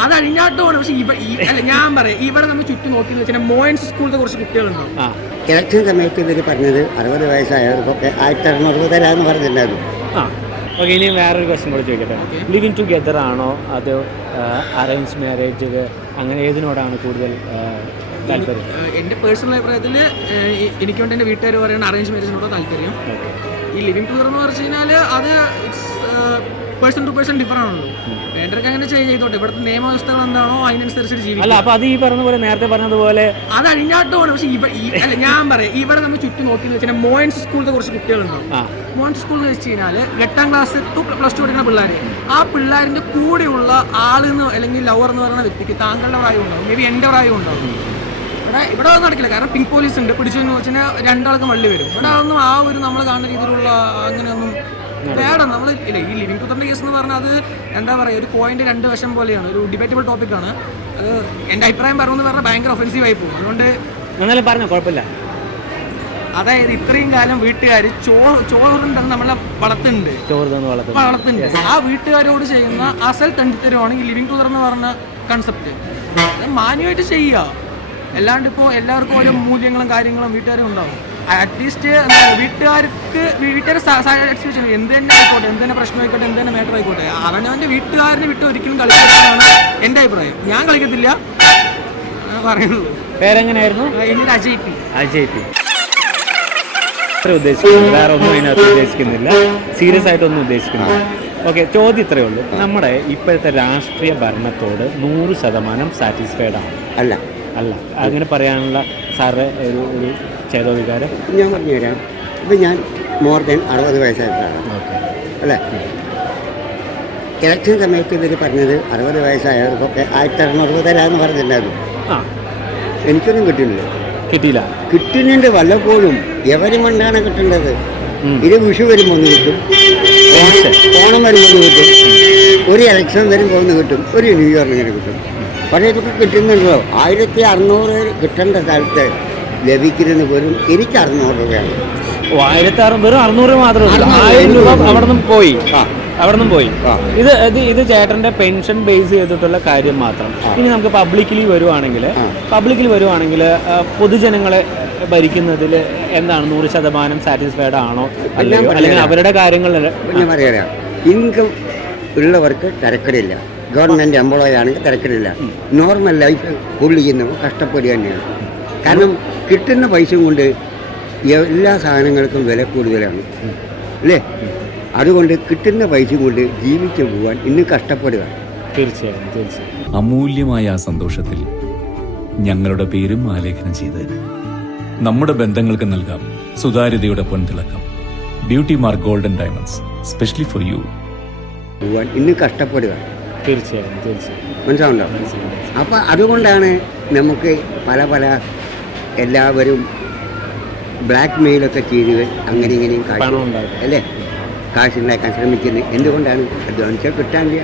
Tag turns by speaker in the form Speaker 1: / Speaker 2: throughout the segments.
Speaker 1: അത് അഴിഞ്ഞാട്ടമാണ്. പക്ഷെ അല്ല ഞാൻ പറയാം, ഇവിടെ നമ്മൾ ചുറ്റും നോക്കി വെച്ചാൽ മോയൻസ് സ്കൂളിലെ കുറച്ച് കുട്ടികളുണ്ടാവും.
Speaker 2: ഇലക്ഷൻ സമയത്ത് ഇവർ പറഞ്ഞത് 60 വയസ്സായവർക്കൊക്കെ 1660 തരാമെന്ന് പറഞ്ഞിട്ടുണ്ടായിരുന്നു.
Speaker 3: ഓക്കെ, ഇനി വേറൊരു ക്വസ്റ്റ്യൻ കൂടെ ചോദിക്കട്ടെ. ലിവിങ് ടുഗെദർ ആണോ അതോ അറേഞ്ച് മാരേജ്, അങ്ങനെ ഏതിനോടാണ് കൂടുതൽ താല്പര്യം?
Speaker 1: എൻ്റെ പേഴ്സണൽ അഭിപ്രായത്തിൽ എനിക്ക് വേണ്ടി എൻ്റെ വീട്ടുകാർ പറയുന്ന അറേഞ്ച് മാരേജിനോട് താല്പര്യം. ഈ ലിവിങ് ടുഗെദർ എന്ന് പറഞ്ഞു കഴിഞ്ഞാൽ അത് പേഴ്സൺ ടു പേഴ്സൺ ഡിഫർ ആണല്ലോ. വേണ്ടവർക്ക് അങ്ങനെ ചെയ്തോട്ടെ. ഇവിടുത്തെ നിയമവ്യവസ്ഥകൾ എന്താണോ അതിനനുസരിച്ച് ജീവിക്കും.
Speaker 3: അല്ല, അപ്പൊ അത് ഈ പറഞ്ഞ പോലെ നേരത്തെ പറഞ്ഞതുപോലെ
Speaker 1: അത് അഴിഞ്ഞാട്ടമാണ്. പക്ഷെ അല്ല ഞാൻ പറയാം, ഇവിടെ നമ്മൾ ചുറ്റും നോക്കി വെച്ചാൽ മോയൻസ് സ്കൂളിലെ കുറച്ച് കുട്ടികളുണ്ടാവും. മോയൻസ് സ്കൂൾ എന്ന് വെച്ച് കഴിഞ്ഞാൽ 8ാം ക്ലാസ് ടു +2 പഠിക്കുന്ന പിള്ളേർ, ആ പിള്ളേരിന്റെ കൂടെയുള്ള ആളെന്ന് അല്ലെങ്കിൽ ലവർ എന്ന് പറയുന്ന വ്യക്തിക്ക് താങ്കളുടെ പ്രായം ഉണ്ടാവും, മേ ബി എൻ്റെ പ്രായം ഉണ്ടാവും. ഇവിടെ ഒന്നും നടക്കില്ല. കാരണം പിങ്ക് പോലീസ് ഉണ്ട്, പിടിച്ചെന്ന് വെച്ചാൽ 2 ആൾക്കും വള്ളി വരും. ഇവിടെ അതൊന്നും ആ ഒരു നമ്മൾ കാണുന്ന രീതിയിലുള്ള അങ്ങനെയൊന്നും വേണം. നമ്മൾ ഇല്ല, ഈ ലിവിങ് ടുഗെദറിന്റെ കേസ് എന്ന് പറഞ്ഞാൽ അത് എന്താ പറയുക, ഒരു കോയിന്റെ 2 വശം പോലെയാണ്, ഒരു ഡിബേറ്റബിൾ ടോപ്പിക്കാണ്. അത് എൻ്റെ അഭിപ്രായം പറഞ്ഞു പറഞ്ഞാൽ ഭയങ്കര ഒഫൻസീവ് ആയി പോകും. അതുകൊണ്ട്
Speaker 3: എന്നാലും പറഞ്ഞോ, കുഴപ്പമില്ല.
Speaker 1: അതായത് ഇത്രയും കാലം വീട്ടുകാർ ചോറും തന്നെ നമ്മളെ വളർത്തുന്നുണ്ട്. ആ വീട്ടുകാരോട് ചെയ്യുന്ന അസൽ തണ്ടിത്തരമാണ് ഈ ലിവിങ് ടുഗെദർ എന്ന് പറഞ്ഞ കൺസെപ്റ്റ്. മാന്യമായിട്ട് ചെയ്യുക, അല്ലാണ്ട് ഇപ്പോൾ എല്ലാവർക്കും ഓരോ മൂല്യങ്ങളും കാര്യങ്ങളും വീട്ടുകാരും ഉണ്ടാവും. അറ്റ്ലീസ്റ്റ് വീട്ടുകാരെ സാറ്റിസ്ഫാക്ഷൻ എന്ത് തന്നെ ആയിക്കോട്ടെ, എന്ത് തന്നെ പ്രശ്നം ആയിക്കോട്ടെ, എന്ത് തന്നെ മാറ്റർ ആയിക്കോട്ടെ, അവനവൻ്റെ വീട്ടുകാരനെ വിട്ട് ഒരിക്കലും കളിക്കുന്നതാണ് എൻ്റെ അഭിപ്രായം. ഞാൻ കളിക്കത്തില്ല പറയുള്ളൂ.
Speaker 3: പേരെങ്ങനെയായിരുന്നു?
Speaker 1: അജയ് പി.
Speaker 3: ഉദ്ദേശിക്കുന്നില്ല, വേറെ ഒന്നും അതിനകത്ത് ഉദ്ദേശിക്കുന്നില്ല, സീരിയസ് ആയിട്ടൊന്നും ഉദ്ദേശിക്കുന്നില്ല. ഓക്കെ, ചോദ്യം ഇത്രയേ ഉള്ളൂ. നമ്മുടെ ഇപ്പോഴത്തെ രാഷ്ട്രീയ ഭരണത്തോട് 100% സാറ്റിസ്ഫൈഡ് ആണ്?
Speaker 2: അല്ല.
Speaker 3: അങ്ങനെ പറയാനുള്ള സാറ് ഒരു ചേതോവികാരം
Speaker 2: ഞാൻ പറഞ്ഞുതരാം. ഇപ്പം ഞാൻ മോർ ദാൻ 60 വയസ്സായിട്ടാണ് അല്ലേ. ഇലക്ഷൻ സമയത്ത് ഇവർ പറഞ്ഞത് 60 വയസ്സായവർക്കൊക്കെ 1660 തരാമെന്ന് പറഞ്ഞിട്ടുണ്ടായിരുന്നു. എനിക്കൊന്നും കിട്ടിയില്ല. കിട്ടുന്നുണ്ട് വല്ലപ്പോഴും. എവരും കൊണ്ടാണ് കിട്ടേണ്ടത്. ഇത് വിഷു വരുമ്പോൾ ഒന്ന് കിട്ടും, ഓണം വരുമ്പോൾ ഒന്ന് കിട്ടും, ഒരു ഇലക്ഷൻ വരുമ്പോൾ ഒന്ന് കിട്ടും, ഒരു ന്യൂ ഇയറിന് ഇങ്ങനെ കിട്ടും. പക്ഷേ ഇതൊക്കെ കിട്ടുന്നുണ്ടല്ലോ. 1600 കിട്ടേണ്ട സ്ഥലത്ത് ലഭിക്കുന്നത് വെറും എനിക്ക് 600 രൂപയാണ്.
Speaker 3: 1600 വെറും 600 മാത്രമേ. 1000 രൂപ അവിടെ നിന്നും പോയി. ഇത് ചേട്ടന്റെ പെൻഷൻ ബേസ് ചെയ്തിട്ടുള്ള കാര്യം മാത്രം. ഇനി നമുക്ക് പബ്ലിക്കലി വരുവാണെങ്കിൽ പൊതുജനങ്ങളെ ഭരിക്കുന്നതിൽ എന്താണ് 100% സാറ്റിസ്ഫൈഡ് ആണോ അല്ലെങ്കിൽ അവരുടെ കാര്യങ്ങൾ?
Speaker 2: ഞാൻ പറയാം, ഇൻകം ഉള്ളവർക്ക് തിരക്കടില്ല. ഗവൺമെൻറ് എംപ്ലോയി ആണെങ്കിൽ തിരക്കടില്ല. നോർമൽ ലൈഫ് ഫുൾ ചെയ്യുന്നവർ കഷ്ടപ്പെടുക തന്നെയാണ്. കാരണം കിട്ടുന്ന പൈസ കൊണ്ട് എല്ലാ സാധനങ്ങൾക്കും വില കൂടുതലാണ് അല്ലേ. അതുകൊണ്ട് കിട്ടുന്ന പൈസ കൊണ്ട് ജീവിച്ചു പോകാൻ ഇന്ന് കഷ്ടപ്പെടുക.
Speaker 3: തീർച്ചയായും.
Speaker 4: അമൂല്യമായ ആ സന്തോഷത്തിൽ ഞങ്ങളുടെ പേരും ആലേഖനം ചെയ്തതിന് നമ്മുടെ ബന്ധങ്ങൾക്ക് നൽകാം സുതാര്യതയുടെ പൊൻതിളക്കം. Beauty mark golden diamonds, specially for you.
Speaker 2: പോകാൻ ഇന്ന് കഷ്ടപ്പെടുക.
Speaker 3: തീർച്ചയായും.
Speaker 2: മനസ്സിലാവുണ്ടോ? അപ്പം അതുകൊണ്ടാണ് നമുക്ക് പല എല്ലാവരും ബ്ലാക്ക് മെയിലൊക്കെ ചെയ്ത് അങ്ങനെ ഇങ്ങനെയും അല്ലേ കാശുണ്ടാക്കാൻ ശ്രമിക്കുന്നത്. എന്തുകൊണ്ടാണ്? അധ്വാനിച്ചാൽ കിട്ടാനില്ല.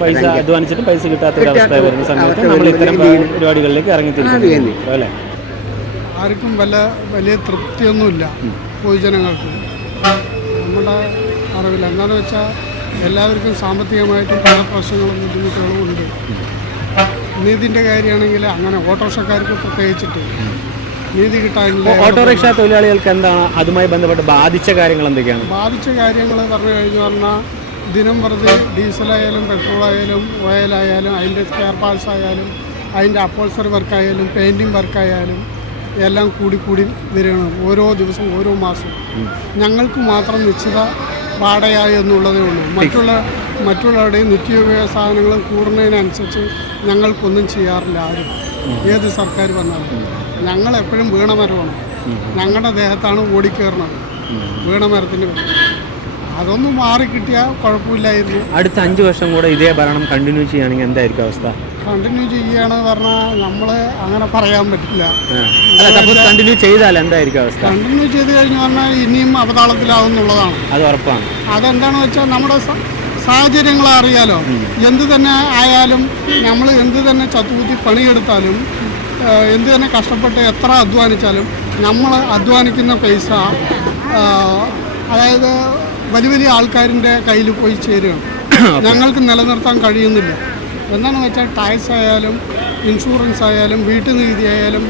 Speaker 3: പൈസ കിട്ടാത്ത വരുന്ന സമയത്ത് നമ്മൾ ഇത്തരം പരിപാടികളിലേക്ക് ഇറങ്ങിത്തിരിക്കുന്നു അല്ലേ.
Speaker 5: ആർക്കും വലിയ തൃപ്തിയൊന്നുമില്ല പൊതുജനങ്ങൾക്ക്. നമ്മുടെ അറിവില്ല. എന്താണെന്ന് വെച്ചാൽ എല്ലാവർക്കും സാമ്പത്തികമായിട്ടും പല പ്രശ്നങ്ങളും ബുദ്ധിമുട്ടുകളും ഉണ്ട്. നീതിൻ്റെ കാര്യമാണെങ്കിൽ അങ്ങനെ ഓട്ടോറിക്ഷക്കാർക്ക് പ്രത്യേകിച്ചിട്ട് നീതി കിട്ടാനില്ല.
Speaker 3: ഓട്ടോറിക്ഷ തൊഴിലാളികൾക്ക് എന്താണ് അതുമായി ബന്ധപ്പെട്ട് ബാധിച്ച കാര്യങ്ങൾ എന്തൊക്കെയാണ്?
Speaker 5: ബാധിച്ച കാര്യങ്ങൾ പറഞ്ഞു പറഞ്ഞാൽ ദിനം പ്രതി ഡീസലായാലും പെട്രോളായാലും ഓയിലായാലും അതിൻ്റെ സ്പെയർ പാർട്സ് ആയാലും അതിൻ്റെ അപ്പോൾസറി വർക്കായാലും പെയിൻറ്റിങ് വർക്കായാലും എല്ലാം കൂടി വരികയാണ് ഓരോ ദിവസം ഓരോ മാസം. ഞങ്ങൾക്ക് മാത്രം നിശ്ചിത വാടകയായി എന്നുള്ളതേ ഉള്ളൂ. മറ്റുള്ളവരുടെയും നിത്യോപയോഗ സാധനങ്ങളും കൂടുന്നതിനനുസരിച്ച് ഞങ്ങൾക്കൊന്നും ചെയ്യാറില്ല ആരും. ഏത് സർക്കാർ വന്നാലും ഞങ്ങളെപ്പോഴും വീണമരമാണ്. ഞങ്ങളുടെ ദേഹത്താണ് ഓടിക്കയറുന്നത് വീണമരത്തിൻ്റെ പേര്. അതൊന്നും മാറിക്കിട്ടിയാൽ കുഴപ്പമില്ലായിരുന്നു.
Speaker 3: അടുത്ത 5 വർഷം കൂടെ ഇതേ ഭരണം കണ്ടിന്യൂ ചെയ്യുകയാണെങ്കിൽ എന്തായിരിക്കും അവസ്ഥ?
Speaker 5: കണ്ടിന്യൂ ചെയ്യുകയാണെന്ന് പറഞ്ഞാൽ നമ്മൾ അങ്ങനെ പറയാൻ പറ്റില്ല.
Speaker 3: കണ്ടിന്യൂ ചെയ്താൽ എന്തായിരിക്കും അവസ്ഥ?
Speaker 5: കണ്ടിന്യൂ ചെയ്ത് കഴിഞ്ഞ് പറഞ്ഞാൽ ഇനിയും അവതാളത്തിലാവുന്നുള്ളതാണ്.
Speaker 3: അത് ഉറപ്പാണ്.
Speaker 5: അതെന്താണെന്ന് വെച്ചാൽ നമ്മുടെ സാഹചര്യങ്ങൾ അറിയാലോ. എന്ത് തന്നെ ആയാലും നമ്മൾ എന്ത് തന്നെ ചത്തുകുത്തി പണിയെടുത്താലും എന്ത് തന്നെ കഷ്ടപ്പെട്ട് എത്ര അധ്വാനിച്ചാലും നമ്മൾ അധ്വാനിക്കുന്ന പൈസ അതായത് വലിയ ആൾക്കാരിൻ്റെ കയ്യിൽ പോയി ചേരുകയാണ്. ഞങ്ങൾക്ക് നിലനിർത്താൻ കഴിയുന്നില്ല. എന്താണെന്ന് വെച്ചാൽ ടാക്സ് ആയാലും ഇൻഷുറൻസ് ആയാലും വീട്ടു നികുതി ആയാലും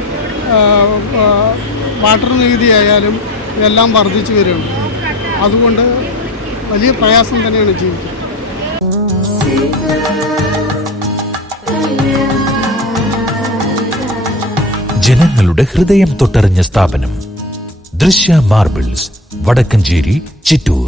Speaker 5: വാട്ടർ നികുതി ആയാലും എല്ലാം വർദ്ധിച്ചു വരികയാണ്. അതുകൊണ്ട് വലിയ പ്രയാസം തന്നെയാണ് ജീവിക്കുന്നത്.
Speaker 6: ജനങ്ങളുടെ ഹൃദയം തൊട്ടറിഞ്ഞ സ്ഥാപനം ദൃശ്യ മാർബിൾസ്, വടക്കഞ്ചേരി, ചിറ്റൂർ.